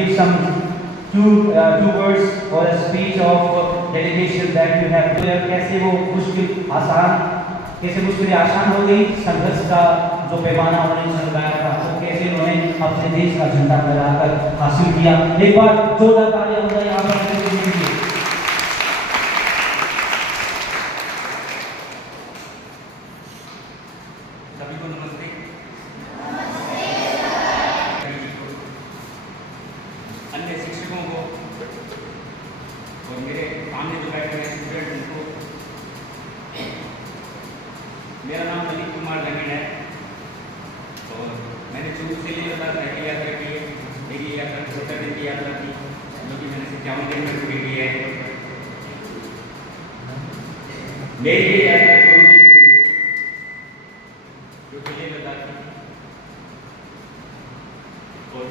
give some two words or a speech of dedication that you have to कैसे वो मुश्किल आसान कैसे मुश्किलें आसान हो गई, संघर्ष का जो पैमाना उन्होंने लगाया था तो कैसे उन्होंने अपने देश का झंडा लगाकर हासिल किया। एक बार जोरदार तालियां हो जाए यहाँ पर के लिए। सभी को नमस्ते। अन्य शिक्षकों को और मेरे सामने जो बैठे हैं स्टूडेंट उनको, मेरा नाम अनिल कुमार जमीन है और मैंने शुरू से लिए साइकिल यात्रा की है। मेरी यात्रा 70 दिन की यात्रा थी जो कि मैंने 51 दिन में पूरी की है। मेरी ये यात्रा शुरू हुई जो कि लेह लद्दाख की और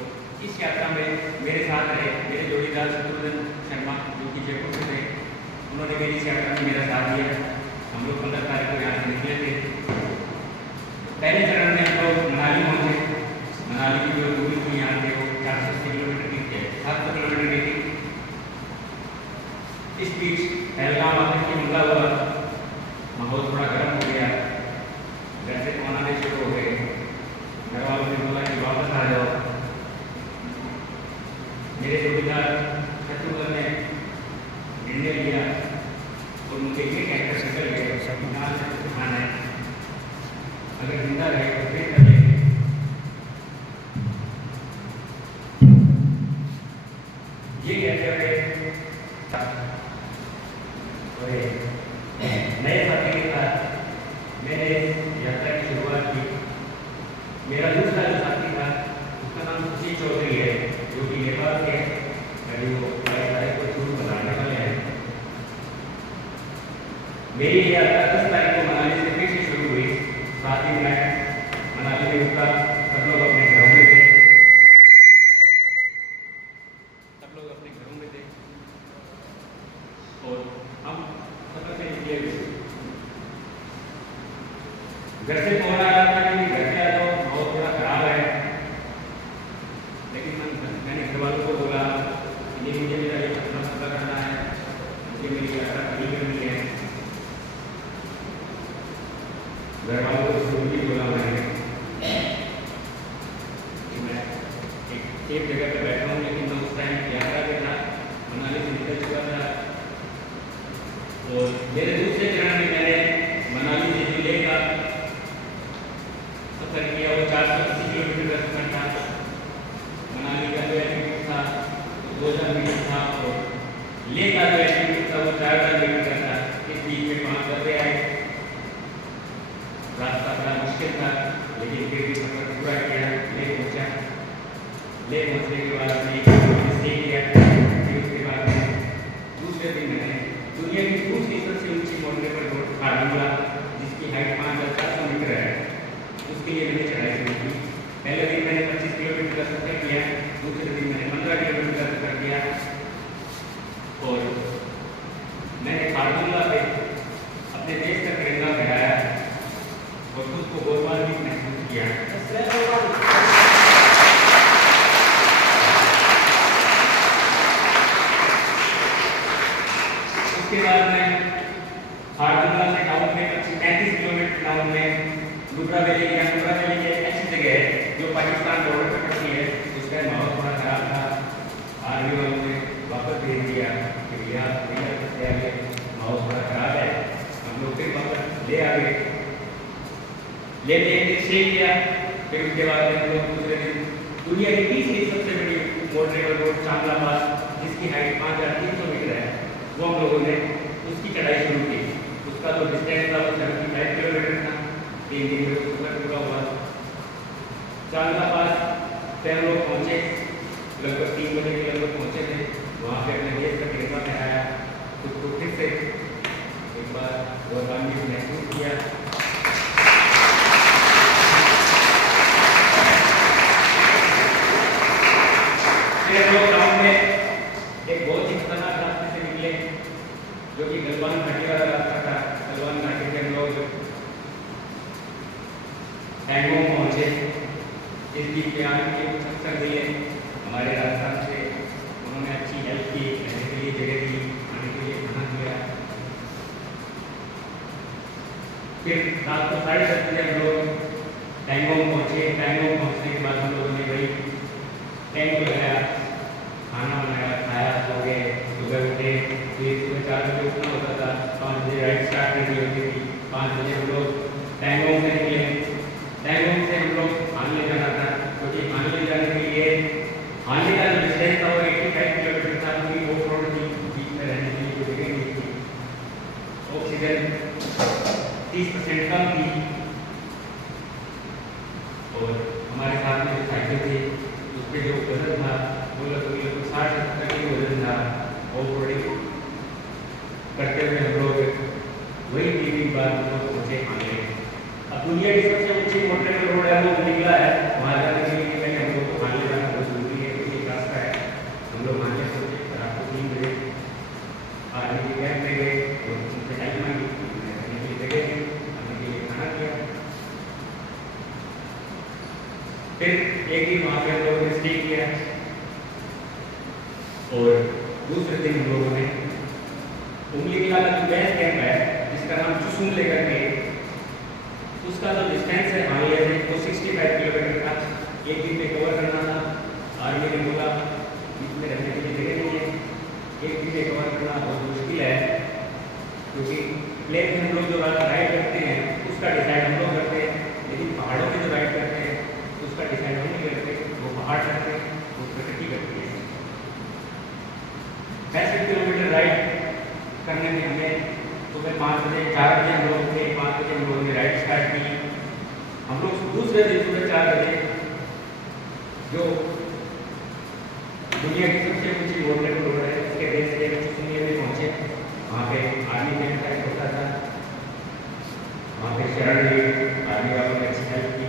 इस यात्रा में मेरे साथ रहे मेरे जोड़ीदार शत्रुघ्न शर्मा जो कि जयपुर से थे। उन्होंने मेरी इस यात्रा में मेरा साथ दिया। हम लोग 15 तारीख को यहाँ से निकले थे। पहले चरण में हम लोग मनाली पहुँचे। मनाली की जो दूरी थी यहाँ से वो 480 किलोमीटर की थी, 700 किलोमीटर की थी। इस बीच पहलगाम आतंकी हमला हुआ, माहौल थोड़ा गर्म हो गया, घर से फोन आने शुरू हो गए। घर वालों ने बोला कि वापस आ जाओ। मेरे जोड़ीदार शत्रुघ्न ने निर्णय लिया और मुझे ये कहकर निकल गए संविधान से सुधान है, अगर जिंदा रहे तो फिर करेंगे। ये कहते हुए नए साथी के साथ मैंने यात्रा की शुरुआत की। मेरा दूसरा जो साथी था उसका नाम सुशील चौधरी है जो कि नेपाल के करीब 22 तारीख को शुरू बनाने वाले हैं। मेरी यात्रा 10 तारीख को मनाली से फिर से शुरू हुई। साथ ही मैं मनाली में उतरा, सब लोग अपने घरों में थे। और हम सफर से निकले हुए घर से फोन आया था कि घर पे आ जाओ, माहौल थोड़ा खराब है। लेकिन मैंने घर वालों को बोला कि नहीं, मुझे मेरा ये सपना पूरा करना है, मुझे मेरी यात्रा पूरी करनी है। घर वालों को शुरू भी बोला मैंने कि मैं एक जगह पर बैठा हूँ, लेकिन मैं उस टाइम यात्रा पे था, मनाली से निकल चुका था। और मेरे दूसरे चरण में मैंने मनाली से जो लेह का सफर किया वो 480 किलोमीटर का सफर था। मनाली का जो एल्टीट्यूड था 2000 मीटर था और लेह का जो एल्टीट्यूड था वो 4000 मीटर था। इस बीच में 5 दफे आए। रास्ता बड़ा मुश्किल था लेकिन फिर भी सफर पूरा किया। लेह पहुंचा। लेह पहुंचने के बाद मैंने स्टे किया। फिर उसके बाद दूसरे दिन मैंने दुनिया की दूसरी सबसे ऊंची माउंटेन पर खारदुंगा जिसकी हाइट 5400 मीटर है, उसके लिए मैंने चढ़ाई शुरू की। पहले दिन मैंने 25 किलोमीटर का सफर किया, दूसरे दिन मैंने 15 किलोमीटर का सफर किया और मैंने खारदुंगा पे अपने देश का तिरंगा फहराया और खुद को गौरवान्वित महसूस किया। उसके बाद मैं खारदुंगा से टाउन में 35 किलोमीटर टाउन में नुब्रा वैली गया। नुब्रा वैली एक ऐसी जगह है जो पाकिस्तान बॉर्डर पर पड़ती है। उसका माहौल थोड़ा खराब था। आर्मी वालों ने वापस भेज दिया कि भैया माहौल थोड़ा खराब है। हम लोग फिर वापस ले आ गए। ले स्टे किया। फिर उसके बाद हम लोग दूसरे दिन दुनिया की तीसरी सबसे बड़ी मोटरेबल रोड चांगला पास जिसकी हाइट 5300 मीटर है, वो हम लोगों ने उसकी चढ़ाई शुरू की। उसका जो डिस्टेंस था वो 75 किलोमीटर था। 3 दिन में उसका पूरा हुआ। चांगला पास से हम लोग पहुँचे, लगभग 3 बजे के लगभग पहुँचे थे। वहाँ पे अपने देश का तिरंगा फहराया, खुद को फिर से एक बार गौरवान्वित महसूस किया। फिर हम लोग टाउन में एक बहुत ही खतरनाक रास्ते से निकले जो कि गलवान घाटी वाला रास्ता था। गलवान घाटी के हम लोग हैंगोंग पहुँचे। इस बीच में आने के कुछ अक्सर मिले हमारे राजस्थान से रात को 10:30 बजे हम लोग टैंगोंग पहुँचे। टैंगोंग पहुँचने के बाद हम लोगों ने वही टेंट लगाया, खाना बनाया, खाया, सो गए। सुबह उठे, फिर सुबह 4 बजे उठना होता था, 5 बजे राइड स्टार्ट करनी होती थी। 5 बजे हम लोग टैंगोंग से निकले। टैंगोंग से हम लोग हानले जाना था, क्योंकि हानले जाने के लिए हानले का जो डिस्टेंस था वो 85 किलोमीटर था। क्योंकि वो रोड थी, बीच में रहने के लिए कोई जगह नहीं थी, ऑक्सीजन 30% कम थी, और हमारे साथ में जो साइकिल थी उस पर जो वजन था वो लगभग 60-70 किलो वजन था। ऑफ रोडिंग करते हुए हम लोग वही 3 दिन बाद हम लोग पहुँचे हानले। अब दुनिया की सबसे ऊंची मोटरवे रोड है वो निकला है, वहाँ जाने के लिए पहले हम लोग को हानले जाना बहुत जरूरी है, क्योंकि एक रास्ता है। हम लोग हानले पहुँचे, रात को 3 बजे आर्मी के कैंप में गए और उनसे हेल्प मांगी, रहने की जगह दी, खाने के लिए खाना किया। फिर एक दिन वहाँ पे हम लोगों ने स्टे किया, और दूसरे दिन हम लोगों ने उंगली वाला जो बेस कैंप है जिसका नाम चुसून लेकर के, उसका जो डिस्टेंस है हानले से वो 65 किलोमीटर था। एक दिन में कवर करना था। आर्मी ने बोला बीच में रहने के लिए जगह नहीं है, एक दिन में कवर करना बहुत मुश्किल है, क्योंकि प्लेन में हम लोग जो राइड करते हैं उसका डिसाइड हम लोग करते हैं, लेकिन पहाड़ों में जो राइड करते हैं उसका डिसाइड हम नहीं करते, वो पहाड़ करते हैं, वो प्रकृति करती है। 65 किलोमीटर राइड करने में हमें सुबह 5 बजे 4 बजे हम लोग थे, 5 बजे हम लोगों ने राइड स्टार्ट की। हम लोग दूसरे दिन सुबह 4 बजे जो दुनिया की सबसे ऊंची मोटरवे रोड है उसके बेस पे चुसुनिया में पहुँचे। वहाँ पे आर्मी कैंप टाइप होता था, वहाँ पे शरण ली, आर्मी वालों ने अच्छी हेल्प की।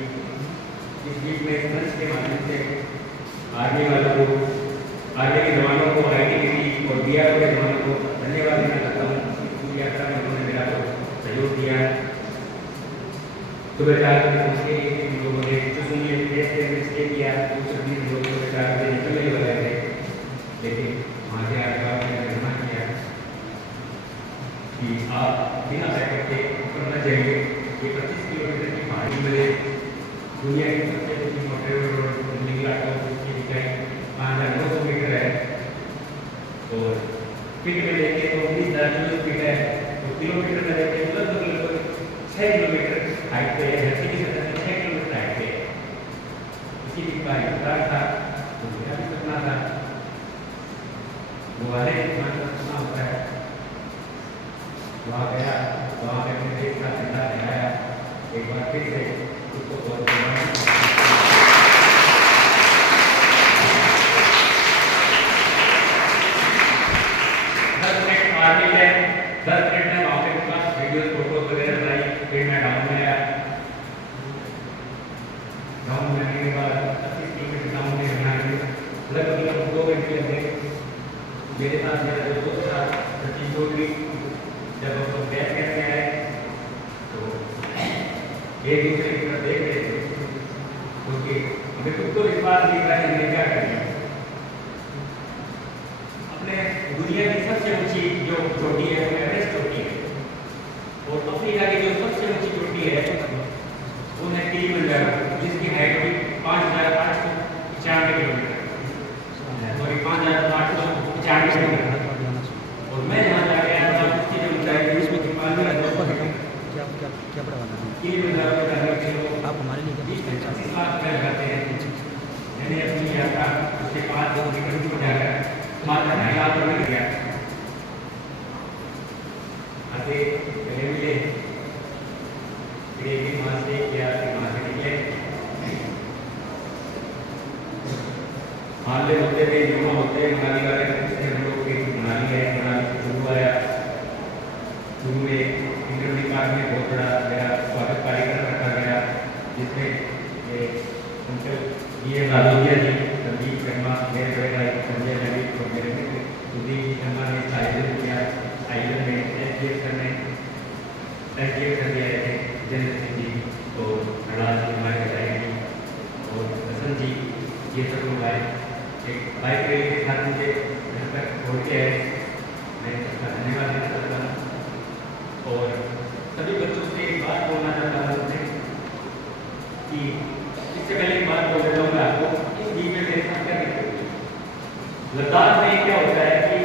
इस बीच में मंच के माध्यम से आर्मी वालों को, आर्मी के जवानों को, ITBP और BRO के जवानों को धन्यवाद देना चाहता हूँ। इस यात्रा में उन्होंने मेरा सहयोग दिया। सुबह 4 बजे पहुँच के हम लोगों ने चुसुनिया में स्टे किया। दूसरे दिन हम लोग सुबह 4 बजे निकलने वाले थे, लेकिन वहाँ से आगे आपने मना किया कि आप बिना बैकअप के ऊपर न जाइए। ये 25 किलोमीटर की पहाड़ी में दुनिया की सबसे ऊंची मोटरवे रोड निकला था, उसकी ऊंचाई 5,900 मीटर है, और फीट में देखें तो 19,000 फीट है, तो किलोमीटर में देखें तो लगभग 6 किलोमीटर हाइट पे है, धरती की सतह से 6 किलोमीटर हाइट पे है। इसी दिन का इंतजार था, तो मेरा भी सपना था, वो वाले इंसान का सपना होता है। वहाँ गया, वहाँ पे अपने देश का झंडा लहराया, एक बार फिर से उसको बहुत आर्मी में 10 मिनट में वहाँ पे रुका, वीडियो फोटो वगैरह बनाई। फिर मैं डाउन में आया। डाउन में आने के बाद 25 किलोमीटर डाउन में लगभग 2 घंटे लगे। मेरे साथ मेरा जो दोस्त था सचिन चौधरी, जब हम लोग बैठ करके आए तो एक दूसरे की तरफ देख रहे थे, क्योंकि हमें खुद को विश्वास नहीं था कि हमने क्या कर लिया। अपने दुनिया की सबसे ऊंची जो चोटी है वो एवरेस्ट चोटी है, और अफ्रीका की जो सबसे ऊंची चोटी है वो है किलिमंजारो, जिसकी हाइट हुई 5,895 किलोमीटर, सॉरी 5,895 किलोमीटर। और मैं जहाँ जा गया था उसकी जो ऊंचाई उसमें क्या पढ़ाना है किलिमंजारो के जाने के लोग आप हमारे लिए 20-25 लाख रुपये लगाते हैं। मैंने अपनी यात्रा उसके 5 किलोमीटर ऊपर जाकर मात्र 2.5 लाख रुपये में गया। आते पहले मिले, फिर एक दिन वहाँ से किया, फिर वहाँ से निकले। हानले होते हुए युवा होते मनाली वाले हम लोग फिर मनाली गए। मनाली से जुहू आया। जुहू में इंद्रवली पार्क में बहुत बड़ा मेरा स्वागत कार्यक्रम रखा गया, जिसमें उनके ये लालूजिया जी, संदीप शर्मा, मेरे बड़े भाई संजय ललित और मेरे मित्र सुदीप जी शर्मा ने आयोजन किया। आयोजन में SDF सर भी आए थे, जितेंद्र सिंह जी और प्रहलाद जी हमारे बताए जी और हसन जी, ये सब लोग आए। एक बाइक रैली के साथ मुझे घर तक छोड़ के आए, मैं इसका धन्यवाद देना चाहता हूँ। और सभी बच्चों से एक बात बोलना चाहता हूँ उनसे कि इससे पहले एक बात बोल देता हूँ मैं आपको इस बीच में मेरे साथ क्या दिक्कत है। लद्दाख में क्या होता है कि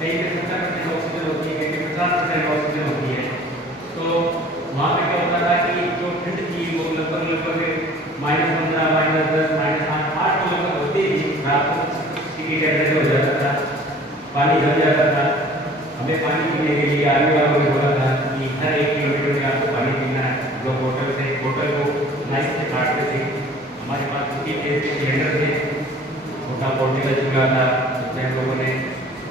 कहीं पे 70% ऑक्सीजन होती है, कहीं पे 50% ऑक्सीजन होती है। तो वहाँ पे क्या होता था कि जो ठंड थी वो लगभग -15, -10, -8 तो लगभग होती ही रात को सिटी टेम्परेचर हो जाता था, पानी जम जाता था। हमें पानी पीने के लिए आर्मी वालों ने बोला था कि हर 1 किलोमीटर में आपको पानी पीना है। जो बोतल को नाइफ से काटते थे। हमारे पास उसी के सिलेंडर थे, छोटा पोर्टेबल का चूल्हा था, उसमें हम लोगों ने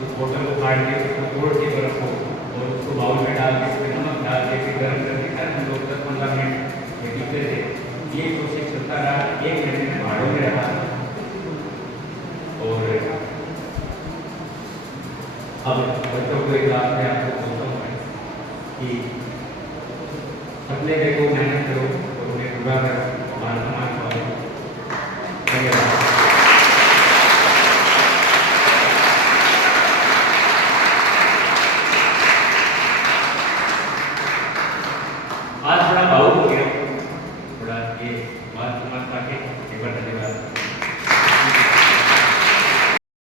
उस बोतल को काट के उसको तोड़ के बर्फ को और उसको बाउल में डाल के उसमें नमक डाल के फिर गर्म करके हर हम लोग 10-15 मिनट में पीते थे। ये प्रोसेस चलता रहा, 1 महीने में पहाड़ों में रहा। और अब बच्चों को एक बात मैं आपको बोलता हूँ कि सपने देखो, मेहनत करो और उन्हें पूरा करो, मान सम्मान पाओ। धन्यवाद।